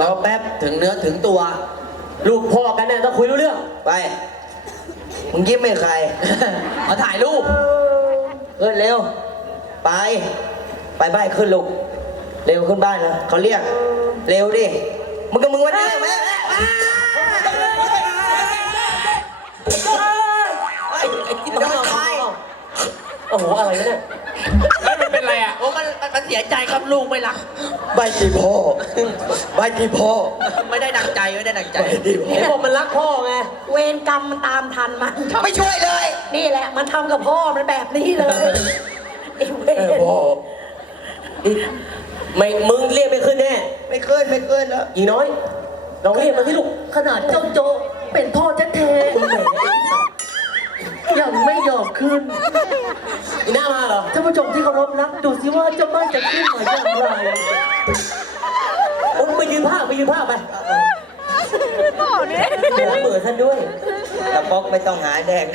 รอแป๊บถึงเนื้อถึงตัว ลูกพ่อกันเนี่ยต้องคุยรู้เรื่อง ไป มึงยิ้มให้ใคร มาถ่ายรูปขึ้นเร็ว ไป ไปบ้านขึ้นลูก เร็วขึ้นบ้านนะเขาเรียก เร็วดิ มึงกับมึงวันนี้ไหมไอ้ไอ้ที่ต้องโอ้โห อะไรวะเนี่ย สียใจครับลูกไม่รัก ใบที่พ่อใบที่พ่อ ไม่ได้ดังใจไม่ได้ดังใจไอ้บอกมันรักพ่อไง เวรกรรมมันตามทันมัน ไม่ช่วยเลยนี่แหละ มันทำกับพ่อมันแบบนี้เลยไอ้เวรพ่อไม่มึงเรียกไม่ขึ้นแน่ไม่ขึ้นไม่ขึ้นแล้วหญิงน้อยลองเรียกมาที่ลูกขนาดเจ้าโจเป็นพ่อแท้ๆ ยังไม่ยอมขึ้น อีหน้ามาเหรอ ท่านผู้ชมที่เคารพรักดูสิว่าเจ้าบ้านจะขึ้นมาอย่างไรโอ้ยไปยืนผ้าไปยืนผ้าไปเดี๋ยวเหมือนท่านด้วยกระป๊อกไม่ต้องหาแดง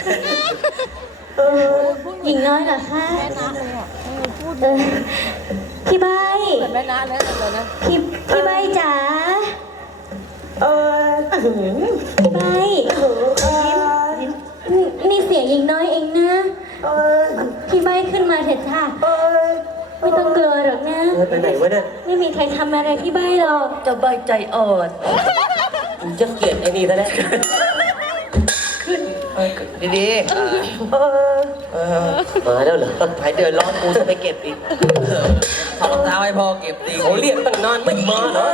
หญิงน้อยเหรอคะเออพี่ใบพี่พี่ใบจ๋าเออพี่ใบนี่นี่เสี ยงหญิงน้อยเองนะ เออพี่ใบขึ้นมาเถิดค่ะ เออไม่ต้องกลัวหรอกนะ เออไปไหนวะเนี่ยไม่มีใครทำอะไรพี่ใบหรอกเจ้าใบใจอ่อนกูจะเกลียดไอ้นี่ซะแล้วดีเออๆเออมาแล้วเหรอใครเดือดร้อนกูจะไปเก็บอีกถอดรองเท้าให้พ่อเก็บดีเขาเรียกตั้งนานไม่มาเหรอ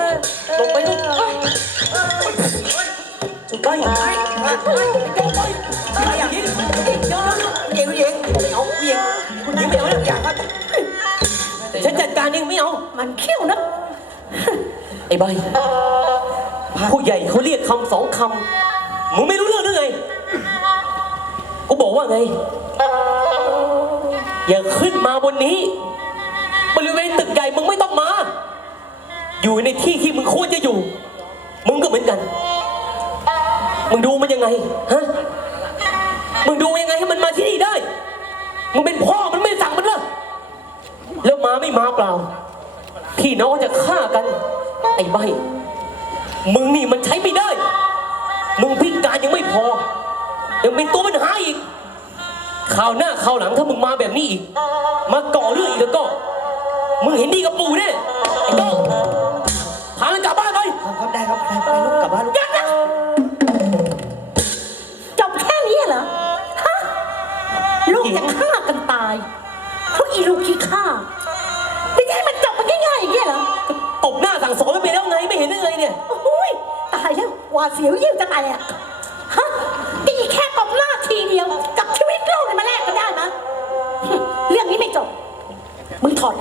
ลงไปลูก จุดไปไปไปไปอย่างนี้เดี๋ยวเดี๋ยวเดี๋ยวเดี๋ยวเอาเดี๋ยวคุณหญิงไม่เอาเนี่ยอย่าครับฉันจัดการเองไม่เอา มันเขี้ยวนะ ไอ้ใบผู้ใหญ่เขาเรียกคำสองคำมึงไม่รู้เรื่องหรือไงกูบอกว่าไง อย่าขึ้นมาบนนี้ บริเวณตึกใหญ่มึงไม่ต้องมา อยู่ในที่ที่มึงควรจะอยู่ มึงก็เหมือนกัน มึงดูมันยังไง ฮะ มึงดูยังไงให้มันมาที่นี่ได้ มึงเป็นพ่อมันไม่สั่งมันเหรอแล้วมาไม่มาเปล่า พี่น้องจะฆ่ากัน ไอ้ใบ มึงนี่มันใช้ไม่ได้ มึงพิการยังไม่พอ ยังเป็นตัวปัญหาอีกคราวหน้าคราวหลังถ้ามึงมาแบบนี้อีก มาก่อเรื่องอีกแล้วก็ มึงเห็นดีกับปู่แน่ไอ้โต้งพามันกลับบ้านไปครับได้ครับไปไปลูกกลับบ้านลูก หวาดเสียวยิ่งจะตายอะฮะตีแค่ตบหน้าทีเดียว กับชีวิตลูกเนี่ยมาแลกกันได้นะเรื่องนี้ไม่จบ มึงถอด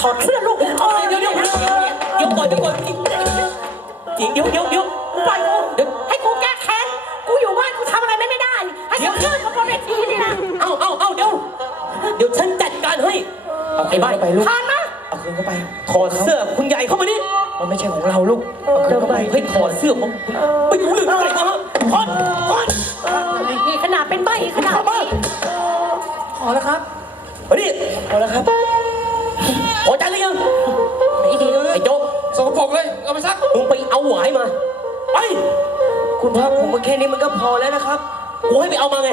ถอดเสื้อลูกเดี๋ยวเดี๋ยวเดี๋ยวเดี๋ยวเดี๋ยวก่อนเดี๋ยวก่อนจริงเดี๋ยวเดี๋ยวเดี๋ยวปล่อยกูเดี๋ยวให้กูแก้แค้น กูอยู่บ้านกูทำอะไรไม่ได้ ให้กูยื่นกับบนเวทีนี่นะเอาเอาเอาเดี๋ยว เดี๋ยวฉันจัดการให้ เอาคืนเข้าไปลูกผ่านมาเอาคืนเข้าไปถอดเสื้อคุณใหญ่เข้ามานี่ มันไม่ใช่ของเราลูกเอาคืนเข้าไปให้ถอดเสื้อผมไม่รู้เรื่องอะไรมาถอดถอดนี่ขนาดเป็นใบขนาดเข้ามานี้พอแล้วครับมาดิพอแล้วครับพอใจหรือยังไอ้โจ๊กสกปรกเลย เอาไปซัก มึงไปเอาหวายมาไปคุณพ่อผมมาแค่นี้มันก็พอแล้วนะครับกูให้ไปเอามาไง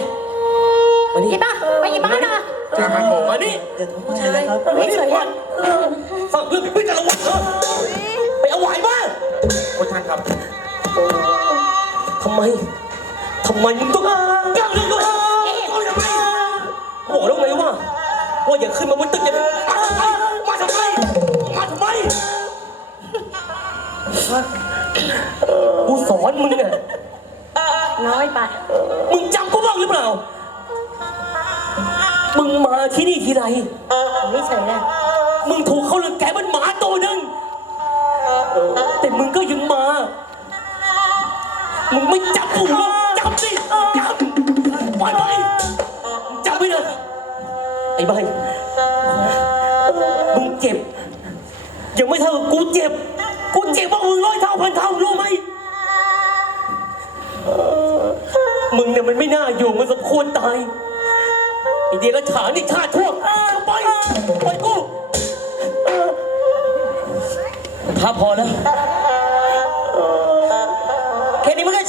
มานี่หยิบมาไปหยิบมานะเจอมันผมมานี่เดี๋ยวผมจะนะครับเฮ้ยสวยก่อนฟังเรื่องไม่จะระวังเถอะไป เอาหวายมาคุณท่านครับทำไมทำไมมึงต้องก้าวเรื่องด้วยเอาทำไมบอกแล้วไงว่าว่าอย่าขึ้นมาบนตึกอย่ามาทำไมมาทำไมมาทำไมกูสอนมึงเนี่ยน้อยไปมึงจำกูบ้างหรือเปล่า มึงมาที่นี่ทีไรไม่เฉยเลยมึงถูกเขาลังแกเหมันหมาตัวหนึ่ง แต่มึงก็ยังมา มึงไม่จับกูหรอกจับสิจับปล่อยไปจับไว้เลย ไอ้ใบมึงเจ็บ ยังไม่เท่ากับกูเจ็บ กูเจ็บว่ามึงร้อยเท่าพันเท่ารู้ไหม มึงเนี่ยมันไม่น่าอยู่มันสมควรตาย ไอเดียรัจฉานนี่ชาติทั่วไปไป กูถ้าพอแล้ว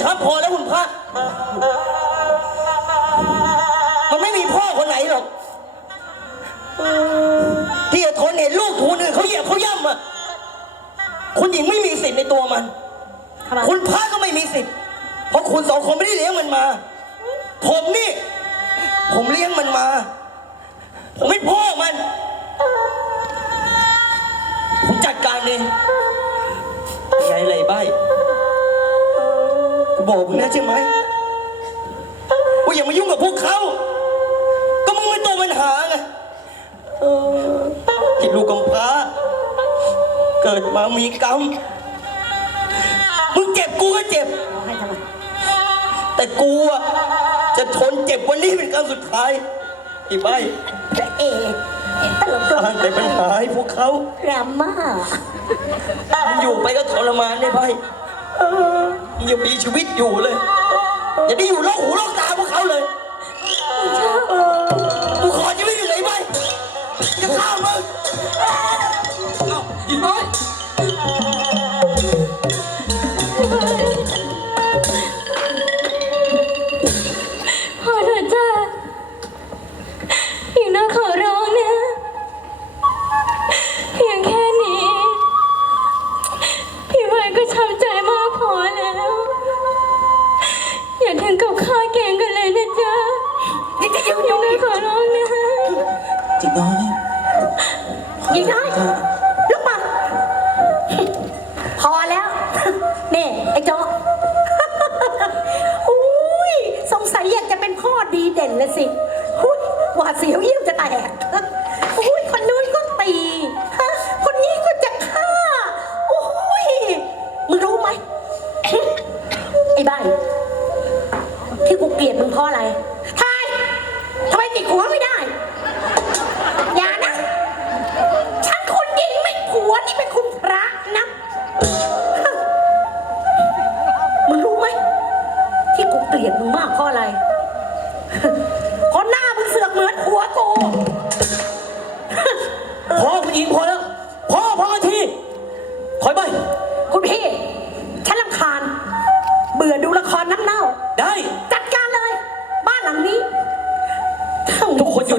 ช้ำพอแล้วคุณพระ มันไม่มีพ่อคนไหนหรอก ที่จะทนเห็นลูกถูกอื่นเขาเหยียบเขาย่ำอะ คุณหญิงไม่มีสิทธิ์ในตัวมัน ทำไม คุณพระก็ไม่มีสิทธิ์ เพราะคุณสองคนไม่ได้เลี้ยงมันมา ผมนี่ ผมเลี้ยงมันมา ผมไม่พ่อมัน ผมจัดการเองไงไร ใบกูบอกมึงนะใช่ไหมว่าอย่ามายุ่งกับพวกเขา ก็มึงเป็นตัวปัญหาไงเออที่ลูกกำพร้า เกิดมามีกรรม มึงเจ็บกูก็เจ็บเอาให้ทำไมแต่กูอะจะทนเจ็บวันนี้เป็นครั้งสุดท้ายไอ้ใบพระเอกเอกตลกสร้างแต่ปัญหาให้พวกเขา ดราม่า มึงอยู่ไปก็ทรมานได้ใบมึงอย่ามีชีวิตอยู่เลย อย่าได้อยู่โลกหูโลกตาพวกเขาเลย จิงน้อยยิงน้อยลุกมา พอแล้ว นี่ไอ้โจ๊กอุ้ย สงสัยอยากจะเป็นพ่อดีเด่นละสิอุ้ยหวาดเสียวเยี่ยวจะแตก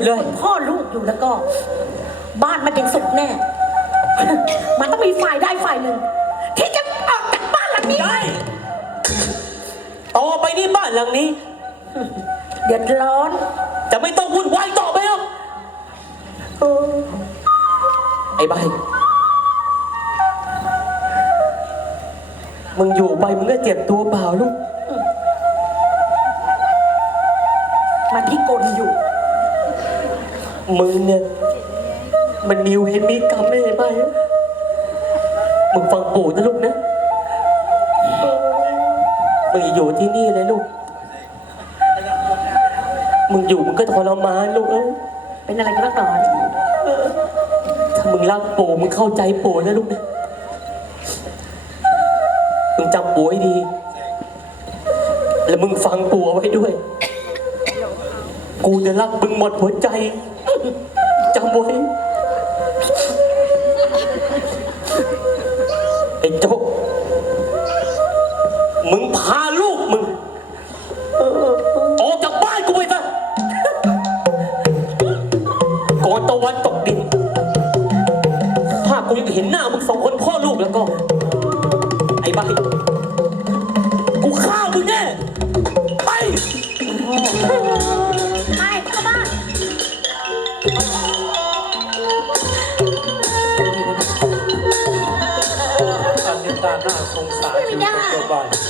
เลย พ่อลูกอยู่แล้วก็ บ้านไม่เป็นสุขแน่ มันต้องมีฝ่ายได้ฝ่ายหนึ่งที่จะออกจากบ้านหลังนี้ ได้ต่อไปนี้บ้านหลังนี้ เดือดร้อนจะไม่ต้องวุ่นวายต่อไปแล้วเออไอ้ใบมึงอยู่ไปมึงก็เจ็บตัวเปล่าลูก มันพิกลอยู่ มึงเนี่ย มันมีเวรมีกรรมไม่ไอ้ใบมึงฟังปู่นะลูกนะ มึงอย่าอยู่ที่นี่เลยลูก มึงอยู่มึงก็ทรมานลูกเอ้ยเป็นอะไรกันนักหนอนถ้ามึงรักปู่มึงเข้าใจปู่นะลูกนะมึงจำปู่ให้ดี แล้วมึงฟังปู่เอาไว้ด้วย กูจะรักมึงหมดหัวใจ จำไว้ไอ้โจ๊กมึงพาลูก อั